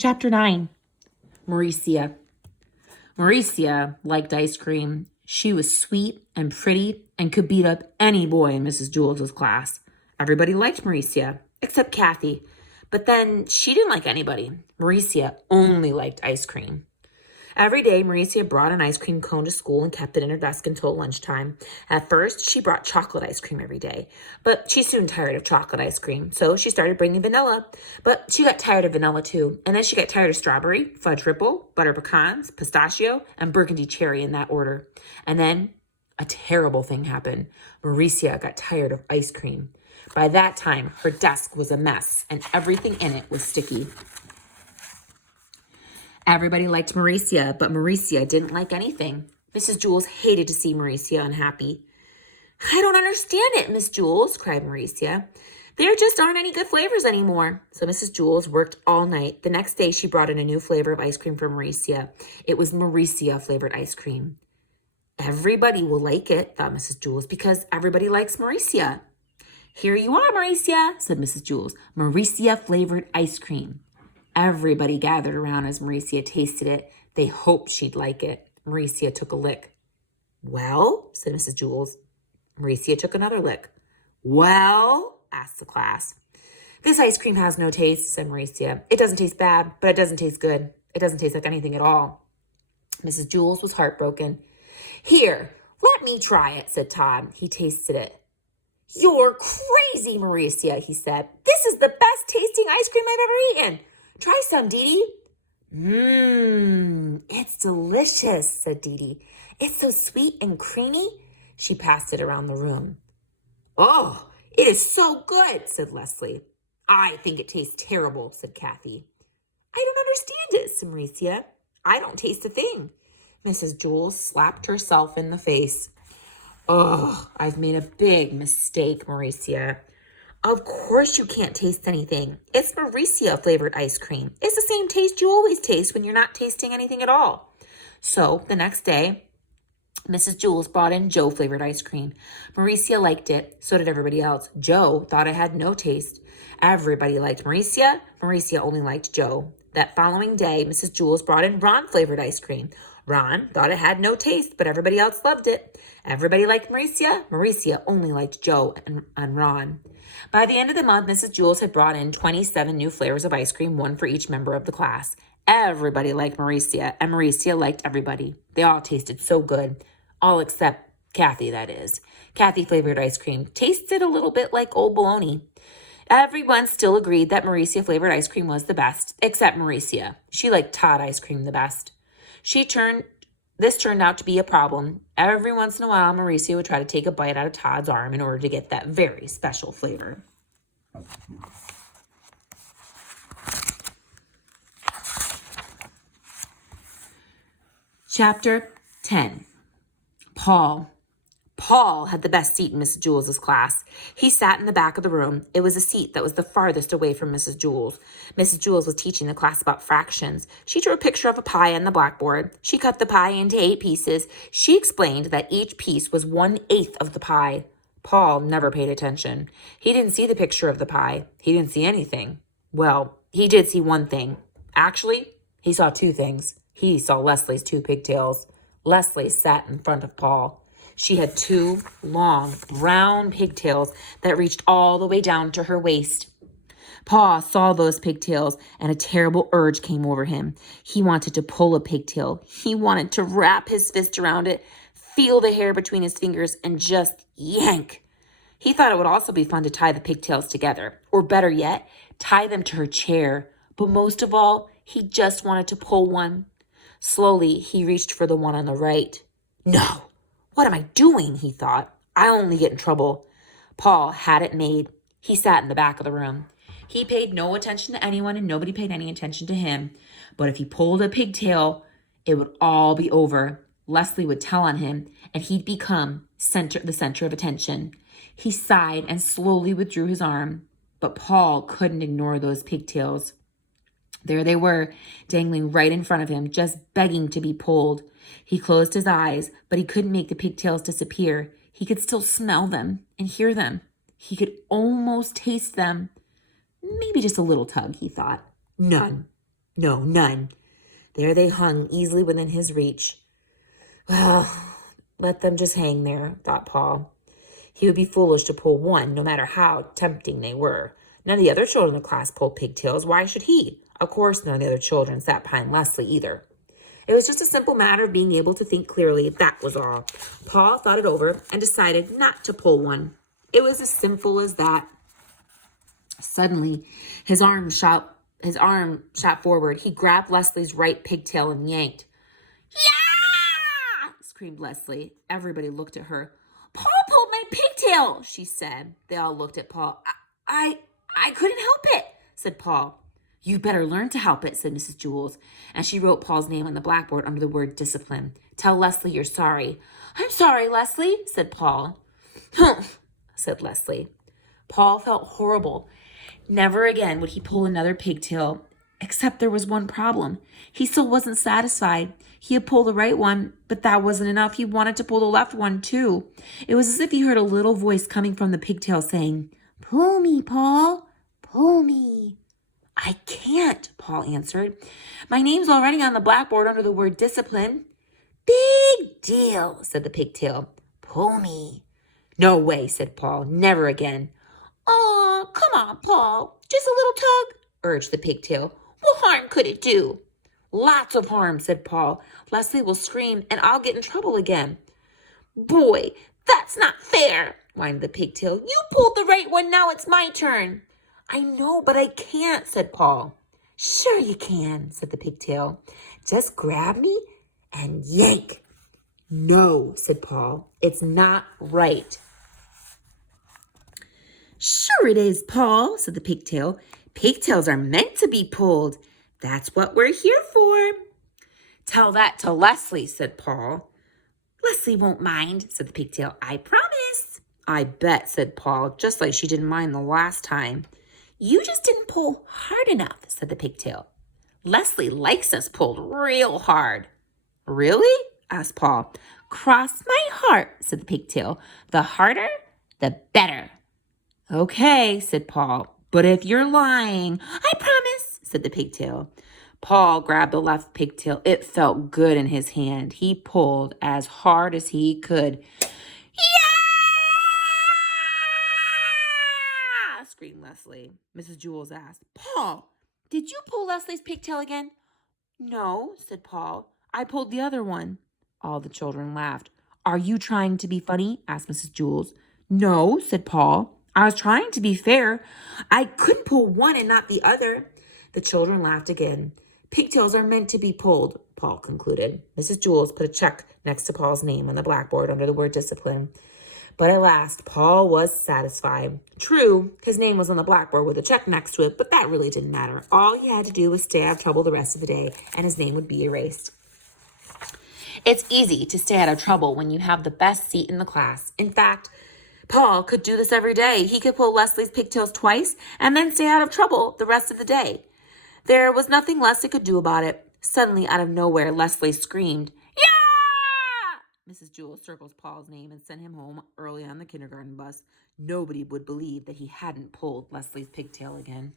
Chapter 9. Maurecia. Maurecia liked ice cream. She was sweet and pretty and could beat up any boy in Mrs. Jules's class. Everybody liked Maurecia, except Kathy. But then she didn't like anybody. Maurecia only liked ice cream. Every day, Maurecia brought an ice cream cone to school and kept it in her desk until lunchtime. At first, she brought chocolate ice cream every day, but she soon tired of chocolate ice cream, so she started bringing vanilla. But she got tired of vanilla too, and then she got tired of strawberry, fudge ripple, butter pecans, pistachio, and burgundy cherry in that order. And then a terrible thing happened. Maurecia got tired of ice cream. By that time, her desk was a mess, and everything in it was sticky. Everybody liked Maurecia, but Maurecia didn't like anything. Mrs. Jules hated to see Maurecia unhappy. "I don't understand it, Miss Jules," cried Maurecia. "There just aren't any good flavors anymore." So Mrs. Jules worked all night. The next day, she brought in a new flavor of ice cream for Maurecia. It was Maurecia flavored ice cream. "Everybody will like it," thought Mrs. Jules, "because everybody likes Maurecia." "Here you are, Maurecia," said Mrs. Jules. "Maurecia flavored ice cream." Everybody gathered around as Maurecia tasted it. They hoped she'd like it. Maurecia took a lick. "Well," said Mrs. Jules. Maurecia took another lick. "Well," asked the class. "This ice cream has no taste," said Maurecia. "It doesn't taste bad, but it doesn't taste good. It doesn't taste like anything at all." Mrs. Jules was heartbroken. "Here, let me try it," said Todd. He tasted it. "You're crazy, Maurecia," he said. "This is the best tasting ice cream I've ever eaten. Try some, Dee Dee." It's delicious," said Dee Dee. "It's so sweet and creamy." She passed it around the room. "Oh, it is so good," said Leslie. "I think it tastes terrible," said Kathy. "I don't understand it," said Maurecia. "I don't taste a thing." Mrs. Jules slapped herself in the face. "Oh, I've made a big mistake, Maurecia. Of course you can't taste anything. It's Maurecia flavored ice cream. It's the same taste you always taste when you're not tasting anything at all." So the next day, Mrs. Jules brought in Joe flavored ice cream. Maurecia liked it. So did everybody else. Joe thought it had no taste. Everybody liked Maurecia. Maurecia only liked Joe. That following day, Mrs. Jules brought in Ron flavored ice cream. Ron thought it had no taste, but everybody else loved it. Everybody liked Maurecia. Maurecia only liked Joe and Ron. By the end of the month, Mrs. Jules had brought in 27 new flavors of ice cream, one for each member of the class. Everybody liked Maurecia, and Maurecia liked everybody. They all tasted so good. All except Kathy, that is. Kathy flavored ice cream tasted a little bit like old bologna. Everyone still agreed that Maurecia flavored ice cream was the best, except Maurecia. She liked Todd ice cream the best. This turned out to be a problem. Every once in a while, Maurecia would try to take a bite out of Todd's arm in order to get that very special flavor. Chapter 10. Paul. Paul had the best seat in Mrs. Jules's class. He sat in the back of the room. It was a seat that was the farthest away from Mrs. Jules. Mrs. Jules was teaching the class about fractions. She drew a picture of a pie on the blackboard. She cut the pie into 8 pieces. She explained that each piece was 1/8 of the pie. Paul never paid attention. He didn't see the picture of the pie. He didn't see anything. Well, he did see one thing. Actually, he saw 2 things. He saw Leslie's 2 pigtails. Leslie sat in front of Paul. She had 2 long, brown pigtails that reached all the way down to her waist. Paul saw those pigtails, and a terrible urge came over him. He wanted to pull a pigtail. He wanted to wrap his fist around it, feel the hair between his fingers, and just yank. He thought it would also be fun to tie the pigtails together, or better yet, tie them to her chair. But most of all, he just wanted to pull one. Slowly, he reached for the one on the right. "No! What am I doing?" he thought. "I'll only get in trouble." Paul had it made. He sat in the back of the room. He paid no attention to anyone, and nobody paid any attention to him. But if he pulled a pigtail, it would all be over. Leslie would tell on him, and he'd become the center of attention. He sighed and slowly withdrew his arm. But Paul couldn't ignore those pigtails. There they were, dangling right in front of him, just begging to be pulled. He closed his eyes, but he couldn't make the pigtails disappear. He could still smell them and hear them. He could almost taste them. Maybe just a little tug, he thought. None. No, none. There they hung, easily within his reach. Well, let them just hang there, thought Paul. He would be foolish to pull one, no matter how tempting they were. None of the other children in the class pulled pigtails. Why should he? Of course, none of the other children sat behind Leslie either. It was just a simple matter of being able to think clearly, that was all. Paul thought it over and decided not to pull one. It was as simple as that. Suddenly, his arm shot forward. He grabbed Leslie's right pigtail and yanked. Yeah! Screamed Leslie. Everybody looked at her. Paul pulled my pigtail, she said. They all looked at Paul. I couldn't help it, said Paul. You better learn to help it, said Mrs. Jewls, and she wrote Paul's name on the blackboard under the word discipline. Tell Leslie you're sorry. I'm sorry, Leslie, said Paul. Humph, said Leslie. Paul felt horrible. Never again would he pull another pigtail, except there was one problem. He still wasn't satisfied. He had pulled the right one, but that wasn't enough. He wanted to pull the left one, too. It was as if he heard a little voice coming from the pigtail saying, Pull me, Paul, pull me. I can't, Paul answered. My name's already on the blackboard under the word discipline. Big deal, said the pigtail. Pull me. No way, said Paul. Never again. Aw, come on, Paul. Just a little tug, urged the pigtail. What harm could it do? Lots of harm, said Paul. Leslie will scream and I'll get in trouble again. Boy, that's not fair, whined the pigtail. You pulled the right one, now it's my turn. I know, but I can't, said Paul. Sure you can, said the pigtail. Just grab me and yank. No, said Paul. It's not right. Sure it is, Paul, said the pigtail. Pigtails are meant to be pulled. That's what we're here for. Tell that to Leslie, said Paul. Leslie won't mind, said the pigtail. I promise. I bet, said Paul, just like she didn't mind the last time. You just didn't pull hard enough, said the pigtail. Leslie likes us pulled real hard. Really? Asked Paul. Cross my heart, said the pigtail. The harder, the better. Okay, said Paul. But if you're lying, I promise, said the pigtail. Paul grabbed the left pigtail. It felt good in his hand. He pulled as hard as he could. Screamed Leslie. Mrs. Jewls asked, Paul, did you pull Leslie's pigtail again? No, said Paul. I pulled the other one. All the children laughed. Are you trying to be funny? Asked Mrs. Jewls. No, said Paul. I was trying to be fair. I couldn't pull one and not the other. The children laughed again. Pigtails are meant to be pulled, Paul concluded. Mrs. Jewls put a check next to Paul's name on the blackboard under the word discipline. But at last, Paul was satisfied. True, his name was on the blackboard with a check next to it, but that really didn't matter. All he had to do was stay out of trouble the rest of the day, and his name would be erased. It's easy to stay out of trouble when you have the best seat in the class. In fact, Paul could do this every day. He could pull Leslie's pigtails twice and then stay out of trouble the rest of the day. There was nothing Leslie could do about it. Suddenly, out of nowhere, Leslie screamed, Mrs. Jewls circles Paul's name and sent him home early on the kindergarten bus. Nobody would believe that he hadn't pulled Leslie's pigtail again.